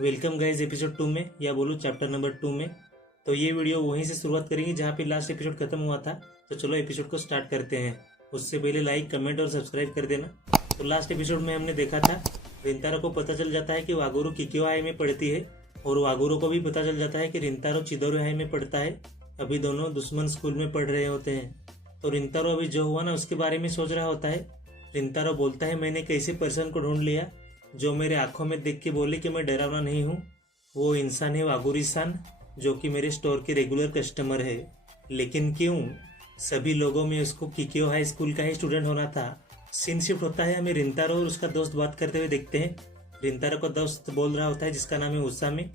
Welcome guys episode 2 में, या बोलूँ चैप्टर नंबर 2 में। तो ये वीडियो वहीं से शुरुआत करेंगे जहाँ पे लास्ट एपिसोड खत्म हुआ था। तो चलो एपिसोड को स्टार्ट करते हैं। उससे पहले लाइक, कमेंट और सब्सक्राइब कर देना। तो लास्ट एपिसोड में हमने देखा था रिंतारो को पता चल जाता है कि वागुरु किक्यो हाई में पढ़ती है, और वागुरु को भी पता चल जाता है कि रिंतारो चिदोरे हाई में पढ़ता है। अभी दोनों दुश्मन स्कूल में पढ़ रहे होते हैं। तो रिंतारो अभी जो हुआ ना उसके बारे में सोच रहा होता है। रिंतारो बोलता है, मैंने एक ऐसे पर्सन को ढूंढ लिया जो मेरे आंखों में देख के बोले कि मैं डरावना नहीं हूँ। वो इंसान है वागुरी-सान, जो कि मेरे स्टोर के रेगुलर कस्टमर है। लेकिन क्यों? सभी लोगों में उसको किक्यो हाई स्कूल का ही स्टूडेंट होना था। सीन शिफ्ट होता है, हमें रिंतारो और उसका दोस्त बात करते हुए देखते हैं। रिंतारो का दोस्त बोल रहा होता है, जिसका नाम है उसामी।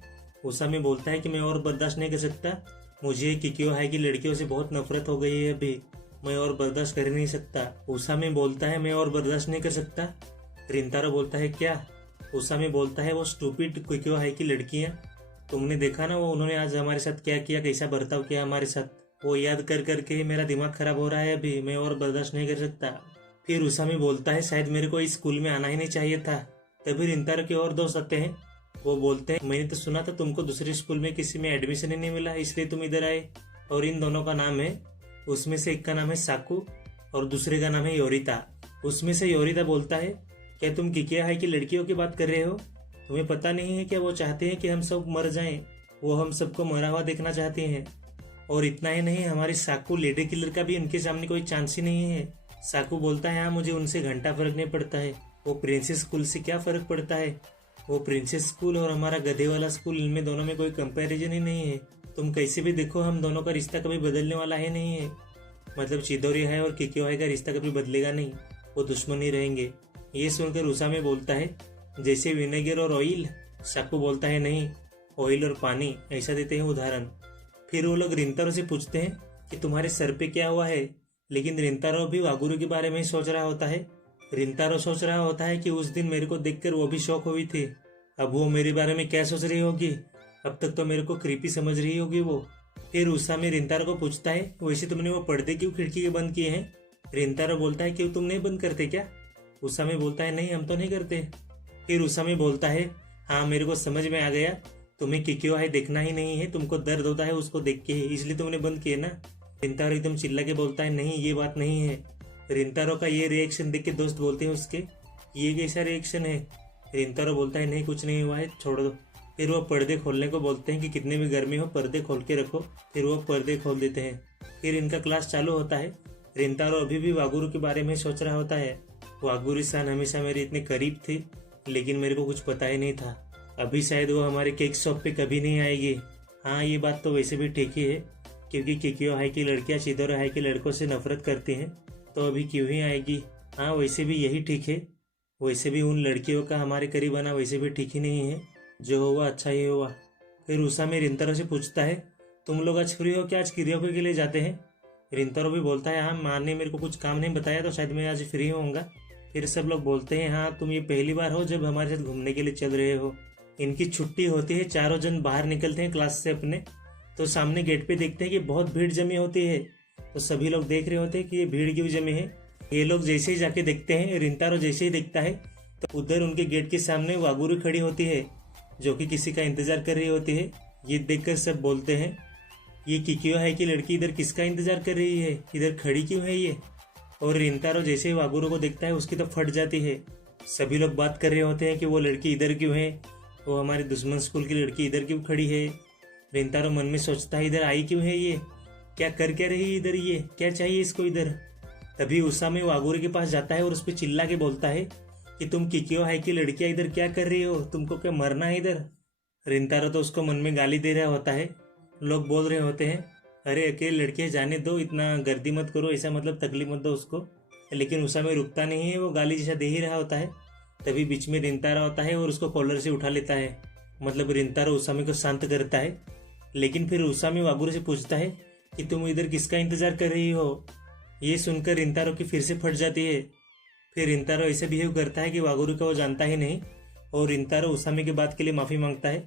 उसामी बोलता है कि मैं और बर्दाश्त नहीं कर सकता, मुझे किक्यो हाई की लड़कियों से बहुत नफरत हो गई है, अभी मैं और बर्दाश्त कर नहीं सकता। उसामी बोलता है, मैं और बर्दाश्त नहीं कर सकता। रिंतारो बोलता है, क्या? उसामी बोलता है, वो स्टूपिड किक्यो हाई की लड़कियां, तुमने देखा ना वो उन्होंने आज हमारे साथ क्या किया, कैसा बर्ताव किया हमारे साथ। वो याद कर करके मेरा दिमाग खराब हो रहा है, अभी मैं और बर्दाश्त नहीं कर सकता। फिर उसामी बोलता है, शायद मेरे को इस स्कूल में आना ही नहीं चाहिए था। तभी रिंतारो के और दोस्त आते हैं। वो बोलते हैं, मैंने तो सुना था तुमको दूसरे स्कूल में किसी में एडमिशन ही नहीं मिला, इसलिए तुम इधर आए। और इन दोनों का नाम है, उसमें से एक का नाम है साकू और दूसरे का नाम है योरिता। उसमें से योरिता बोलता है, क्या तुम किक्यो हाई की लड़कियों की बात कर रहे हो? तुम्हें पता नहीं है क्या वो चाहते हैं कि हम सब मर जाएं? वो हम सबको मरा हुआ देखना चाहते हैं। और इतना ही नहीं, हमारी साकू लेडी किलर का भी उनके सामने कोई चांस ही नहीं है। साकू बोलता है, हाँ मुझे उनसे घंटा फर्क नहीं पड़ता है, वो प्रिंसेस स्कूल से क्या फर्क पड़ता है। वो प्रिंसेस स्कूल और हमारा गधे वाला स्कूल, इनमें दोनों में कोई कंपैरिजन ही नहीं है। तुम कैसे भी देखो, हम दोनों का रिश्ता कभी बदलने वाला है नहीं है। मतलब चिदोरी हाई और किक्यो हाई का रिश्ता कभी बदलेगा नहीं, वो दुश्मन ही रहेंगे। ये सुनकर उसामी बोलता है, जैसे विनेगर और ऑयल। साकू बोलता है, नहीं, ऑयल और पानी, ऐसा देते हैं उदाहरण। फिर वो लोग रिंतारो से पूछते हैं कि तुम्हारे सर पे क्या हुआ है। लेकिन रिंतारो भी वागुरु के बारे में ही सोच रहा होता है। रिंतारो सोच रहा होता है कि उस दिन मेरे को देखकर वो भी शौक हुई थी, अब वो मेरे बारे में क्या सोच रही होगी। अब तक तो मेरे को क्रीपी समझ रही होगी वो। फिर उसामी रिंतारो को पूछता है, वैसे तुमने वो पर्दे क्यों खिड़की के बंद किए हैं? रिंतारो बोलता है, क्यों तुम नहीं बंद करते क्या? उसामी बोलता है, नहीं हम तो नहीं करते। फिर उसामी बोलता है, हाँ मेरे को समझ में आ गया, तुम्हें किक्यो हाई देखना ही नहीं है, तुमको दर्द होता है उसको देख के ही, इसलिए तुमने बंद किए ना। रिंतारो एकदम चिल्ला के बोलता है, नहीं ये बात नहीं है। रिंतारो का ये रिएक्शन देख के दोस्त बोलते हैं उसके, ये कैसा रिएक्शन है? रिंतारो बोलता है, नहीं कुछ नहीं हुआ है, छोड़ दो। फिर वो पर्दे खोलने को बोलते हैं कि कितने भी गर्मी हो पर्दे खोल के रखो। फिर वो पर्दे खोल देते हैं। फिर इनका क्लास चालू होता है। रिंतारो अभी भी वागुरु के बारे में सोच रहा होता है। वागुरी-सान हमेशा मेरे इतने करीब थी, लेकिन मेरे को कुछ पता ही नहीं था। अभी शायद वो हमारे केक शॉप पे कभी नहीं आएगी। हाँ ये बात तो वैसे भी ठीक ही है, क्योंकि किक्यो हाई की लड़कियाँ चिदोरे हाई के लड़कों से नफरत करती हैं, तो अभी क्यों ही आएगी। हाँ वैसे भी यही ठीक है। वैसे भी उन लड़कियों का हमारे करीब आना वैसे भी ठीक ही नहीं है। जो हुआ अच्छा ही हुआ। फिर उसामी रिंतारो से पूछता है, तुम लोग आज फ्री हो क्या? आज किरियोके के लिए जाते हैं? रिंतारो भी बोलता है, हाँ माँ ने मेरे को कुछ काम नहीं बताया, तो शायद मैं आज फ्री होऊंगा। फिर सब लोग बोलते हैं, हाँ तुम ये पहली बार हो जब हमारे साथ घूमने के लिए चल रहे हो। इनकी छुट्टी होती है, चारों जन बाहर निकलते हैं क्लास से अपने। तो सामने गेट पे देखते हैं कि बहुत भीड़ जमी होती है। तो सभी लोग देख रहे होते हैं कि ये भीड़ क्यों जमी है। ये लोग जैसे ही जाके देखते हैं, रिंतारो जैसे ही देखता है, तो उधर उनके गेट के सामने वागुरु खड़ी होती है, जो कि किसी का इंतजार कर रही होती है। ये देखकर सब बोलते हैं, ये किक्यो हाई की लड़की इधर किसका इंतजार कर रही है, इधर खड़ी क्यों है ये? और रिंतारो जैसे ही वागुरु को देखता है उसकी तो फट जाती है। सभी लोग बात कर रहे होते हैं कि वो लड़की इधर क्यों है, वो हमारे दुश्मन स्कूल की लड़की इधर क्यों खड़ी है। रिंतारो मन में सोचता है, इधर आई क्यों है ये, क्या कर क्या रही है इधर, ये क्या चाहिए इसको इधर। तभी उसामी वागुरु के पास जाता है और उस पर चिल्ला के बोलता है कि तुम किक्यो हाई की लड़कियां इधर क्या कर रही हो, तुमको क्या मरना है इधर? रिंतारो तो उसको मन में गाली दे रहा होता है। लोग बोल रहे होते हैं, अरे अकेले लड़के जाने दो, इतना गर्दी मत करो, ऐसा मतलब तकलीफ मत दो उसको। लेकिन उसामी रुकता नहीं है, वो गाली जैसा दे ही रहा होता है। तभी बीच में रिंतारो होता है और उसको कॉलर से उठा लेता है। मतलब रिंतारो उसामी को शांत करता है। लेकिन फिर उसामी वागुरु से पूछता है कि तुम इधर किसका इंतजार कर रही हो। ये सुनकर रिंतारो की फिर से फट जाती है। फिर रिंतारो ऐसे बिहेव करता है कि वागुरु का वो जानता ही नहीं, और रिंतारो उसामी की बात के लिए माफ़ी मांगता है।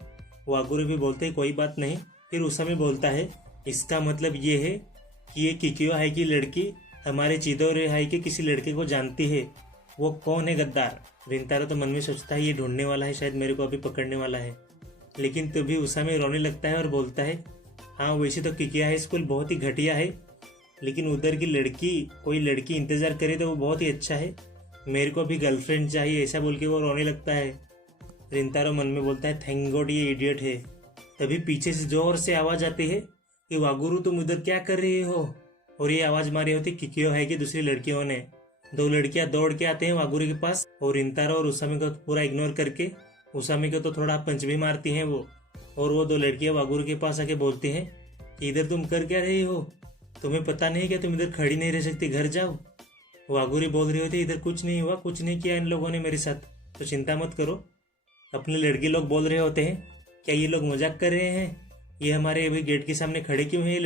वागुरु भी बोलते हैं कोई बात नहीं। फिर उसामी बोलता है, इसका मतलब ये है कि ये किक्यो हाई की लड़की हमारे चिदोरे हाई के किसी लड़के को जानती है। वो कौन है गद्दार? रिंतारो तो मन में सोचता है, ये ढूंढने वाला है, शायद मेरे को अभी पकड़ने वाला है। लेकिन तभी उसामी रोने लगता है और बोलता है, हाँ वैसे तो किकिया हाई स्कूल बहुत ही घटिया है, लेकिन उधर की लड़की कोई लड़की इंतज़ार करे तो वो बहुत ही अच्छा है, मेरे को भी गर्लफ्रेंड चाहिए, ऐसा बोल के वो रोने लगता है। रिंतारो मन में बोलता है, थैंक गॉड ये इडियट है। तभी पीछे से जोर से आवाज़ आती है कि वागुरु तुम इधर क्या कर रही हो। और ये आवाज़ मारी होती किकियो है कि दूसरी लड़कियों ने। दो लड़कियां दौड़ के आते हैं वागुरु के पास और रिंतारो और उसामी को पूरा इग्नोर करके उसामी को तो थोड़ा पंच भी मारती हैं वो। और वो दो लड़कियां वागुरु के पास आके बोलती हैं कि इधर तुम कर क्या रही हो, तुम्हें पता नहीं क्या तुम इधर खड़ी नहीं रह सकती, घर जाओ। वागुरी बोल रही होती इधर कुछ नहीं हुआ, कुछ नहीं किया इन लोगों ने मेरे साथ, तो चिंता मत करो। अपने लड़के लोग बोल रहे होते हैं, क्या ये लोग मजाक कर रहे हैं, ये हमारे अभी गेट के सामने खड़े क्यों हैं ये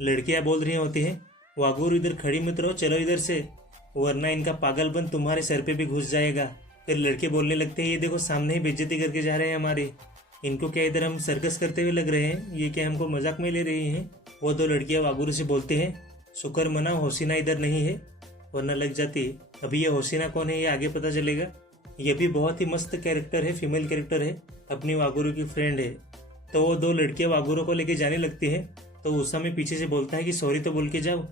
लड़कियां बोल रही होती हैं, वागुरु इधर खड़ी मत रहो, चलो इधर से, वरना इनका पागलपन तुम्हारे सर पे भी घुस जाएगा। फिर लड़के बोलने लगते हैं, ये देखो सामने ही बेइज्जती करके जा रहे हैं हमारे, इनको क्या इधर हम सर्कस करते हुए लग रहे हैं, ये क्या हमको मजाक में ले रही हैं। वो दो लड़कियां वागुरु से बोलते हैं, शुक्र मनाओ होसिना इधर नहीं है, वरना लग जाती। अभी ये होसिना कौन है ये आगे पता चलेगा। ये भी बहुत ही मस्त कैरेक्टर है, फीमेल कैरेक्टर है, अपनी वागुरु की फ्रेंड है। तो वो दो लड़कियां वागुरु को लेके जाने लगती हैं, तो उसामी पीछे से बोलता है कि सॉरी तो बोल के जाओ,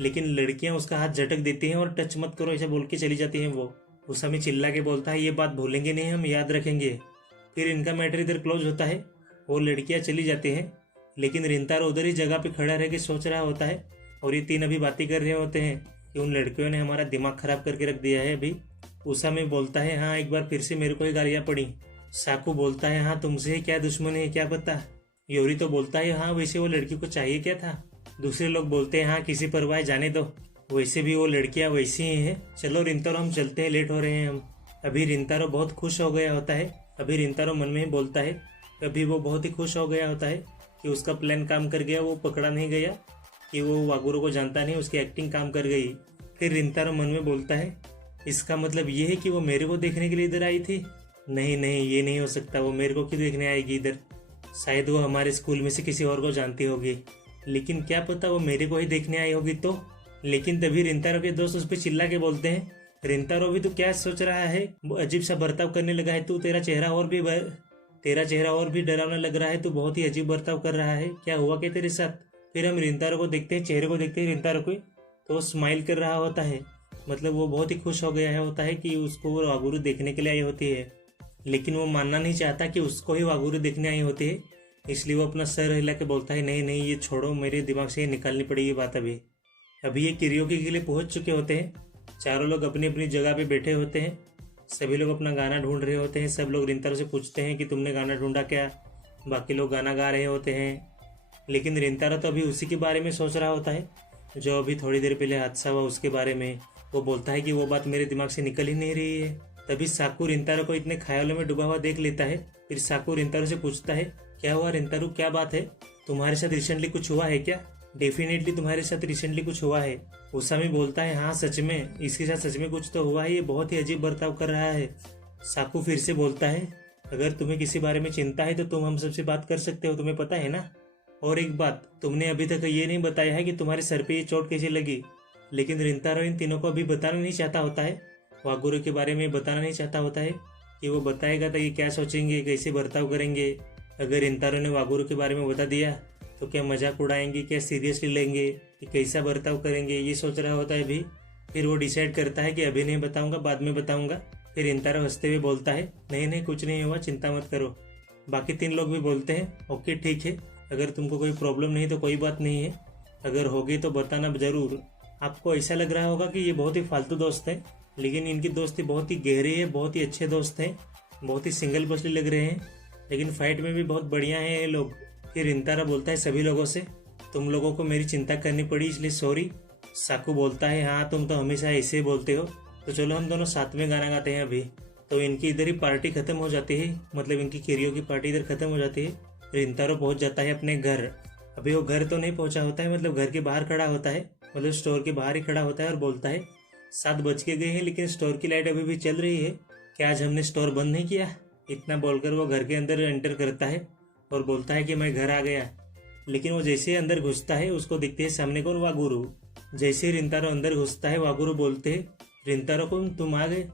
लेकिन लड़कियां उसका हाथ झटक देती हैं और टच मत करो ऐसा बोल के चली जाती हैं। वो उसामी चिल्ला के बोलता है, ये बात भूलेंगे नहीं, हम याद रखेंगे। फिर इनका मैटर इधर क्लोज होता है, वो लड़कियां चली जाती हैं, लेकिन रिंतारो उधर ही जगह पे खड़ा रह के सोच रहा होता है। और ये तीन अभी बातें कर रहे होते हैं कि उन लड़कियों ने हमारा दिमाग खराब करके रख दिया है अभी। उसामी बोलता है, हाँ एक बार फिर से मेरे को ही गालियाँ पड़ी। साकू बोलता है, हाँ तुमसे क्या दुश्मनी है क्या पता। योरी तो बोलता है, हाँ वैसे वो लड़की को चाहिए क्या था। दूसरे लोग बोलते हैं, हाँ किसी परवाह जाने दो, वैसे भी वो लड़कियां वैसी ही हैं, चलो रिंतारो हम चलते हैं, लेट हो रहे हैं हम। अभी रिंतारो बहुत खुश हो गया होता है। अभी रिंतारो मन में ही बोलता है, अभी वो बहुत ही खुश हो गया होता है कि उसका प्लान काम कर गया, वो पकड़ा नहीं गया, कि वो वागुरु को जानता नहीं, उसकी एक्टिंग काम कर गई। फिर रिंतारो मन में बोलता है, इसका मतलब ये है कि वो मेरे को देखने के लिए इधर आई थी। नहीं नहीं ये नहीं हो सकता, वो मेरे को क्यों देखने आएगी इधर, शायद वो हमारे स्कूल में से किसी और को जानती होगी, लेकिन क्या पता वो मेरे को ही देखने आई होगी तो। लेकिन तभी रिंतारो के दोस्त उस पर चिल्ला के बोलते हैं, रिंतारो भी तू क्या सोच रहा है, अजीब सा बर्ताव करने लगा है तू, तेरा चेहरा और भी डरावना लग रहा है, तू बहुत ही अजीब बर्ताव कर रहा है, क्या हुआ क्या तेरे साथ। फिर हम रिंतारो को देखते हैं, चेहरे को देखते हैं रिंतारो को, तो वो स्माइल कर रहा होता है, मतलब वो बहुत ही खुश हो गया होता है कि उसको वो वागुरु देखने के लिए आई होती है। लेकिन वो मानना नहीं चाहता कि उसको ही वागुरु देखने आई होती है, इसलिए वो अपना सर हिला के बोलता है, नहीं नहीं ये छोड़ो, मेरे दिमाग से ये निकालनी पड़ेगी बात। अभी ये किरियोकी के लिए पहुंच चुके होते हैं, चारों लोग अपनी अपनी जगह पे बैठे होते हैं, सभी लोग अपना गाना ढूंढ रहे होते हैं। सब लोग रिंतारो से पूछते हैं कि तुमने गाना ढूंढा क्या, बाकी लोग गाना गा रहे होते हैं, लेकिन रिंतारो तो अभी उसी के बारे में सोच रहा होता है जो अभी थोड़ी देर पहले हादसा हुआ उसके बारे में। वो बोलता है कि वो बात मेरे दिमाग से निकल ही नहीं रही है। तभी साकू रिंतारो को इतने ख्यालों में डूबा हुआ देख लेता है। फिर साकू रिंतारो से पूछता है, क्या हुआ रिंतारो, क्या बात है, तुम्हारे साथ रिसेंटली कुछ हुआ है क्या। डेफिनेटली तुम्हारे साथ रिसेंटली कुछ हुआ है। उसामी बोलता है, हाँ सच में, इसके साथ सच में कुछ तो हुआ है, ये बहुत ही अजीब बर्ताव कर रहा है। साकू फिर से बोलता है, अगर तुम्हें किसी बारे में चिंता है तो तुम हम सबसे बात कर सकते हो, तुम्हें पता है ना। और एक बात, तुमने अभी तक ये नहीं बताया है कि तुम्हारे सर पे ये चोट कैसे लगी। लेकिन रिंतारो इन तीनों को अभी बताना नहीं चाहता होता है, वागुरु के बारे में बताना नहीं चाहता होता है कि वो बताएगा तो ये क्या सोचेंगे, कैसे बर्ताव करेंगे। अगर रिंतारो ने वागुरु के बारे में बता दिया तो क्या मजाक उड़ाएंगे, क्या सीरियसली लेंगे, कि कैसा बर्ताव करेंगे, ये सोच रहा होता है अभी। फिर वो डिसाइड करता है कि अभी नहीं बताऊंगा, बाद में बताऊंगा। फिर रिंतारो हंसते हुए बोलता है, नहीं नहीं कुछ नहीं हुआ, चिंता मत करो। बाकी तीन लोग भी बोलते हैं, ओके ठीक है, अगर तुमको कोई प्रॉब्लम नहीं तो कोई बात नहीं है, अगर होगी तो बताना ज़रूर। आपको ऐसा लग रहा होगा कि ये बहुत ही फालतू दोस्त हैं, लेकिन इनकी दोस्ती बहुत ही गहरी है, बहुत ही अच्छे दोस्त हैं, बहुत ही सिंगल बसली लग रहे हैं, लेकिन फाइट में भी बहुत बढ़िया हैं ये लोग। फिर रिंतारो बोलता है सभी लोगों से, तुम लोगों को मेरी चिंता करनी पड़ी इसलिए सॉरी। साकू बोलता है, हाँ तुम तो हमेशा ऐसे ही बोलते हो, तो चलो हम दोनों साथ में गाना गाते हैं अभी। तो इनकी इधर ही पार्टी खत्म हो जाती है, मतलब इनकी किरियो की पार्टी इधर खत्म हो जाती है। रिंतारो पहुंच जाता है अपने घर। अभी वो घर तो नहीं पहुंचा होता है, मतलब घर के बाहर खड़ा होता है, मतलब स्टोर के बाहर ही खड़ा होता है और बोलता है, 7 बज के गए हैं लेकिन स्टोर की लाइट अभी भी चल रही है, क्या आज हमने स्टोर बंद नहीं किया। इतना बोलकर वो घर के अंदर एंटर करता है और बोलता है कि मैं घर आ गया। लेकिन वो जैसे ही अंदर घुसता है उसको दिखते है सामने कौन, वागुरु। जैसे ही रिंतारो अंदर घुसता है वागुरु बोलते हैं, रिंतारो को तुम आ गए।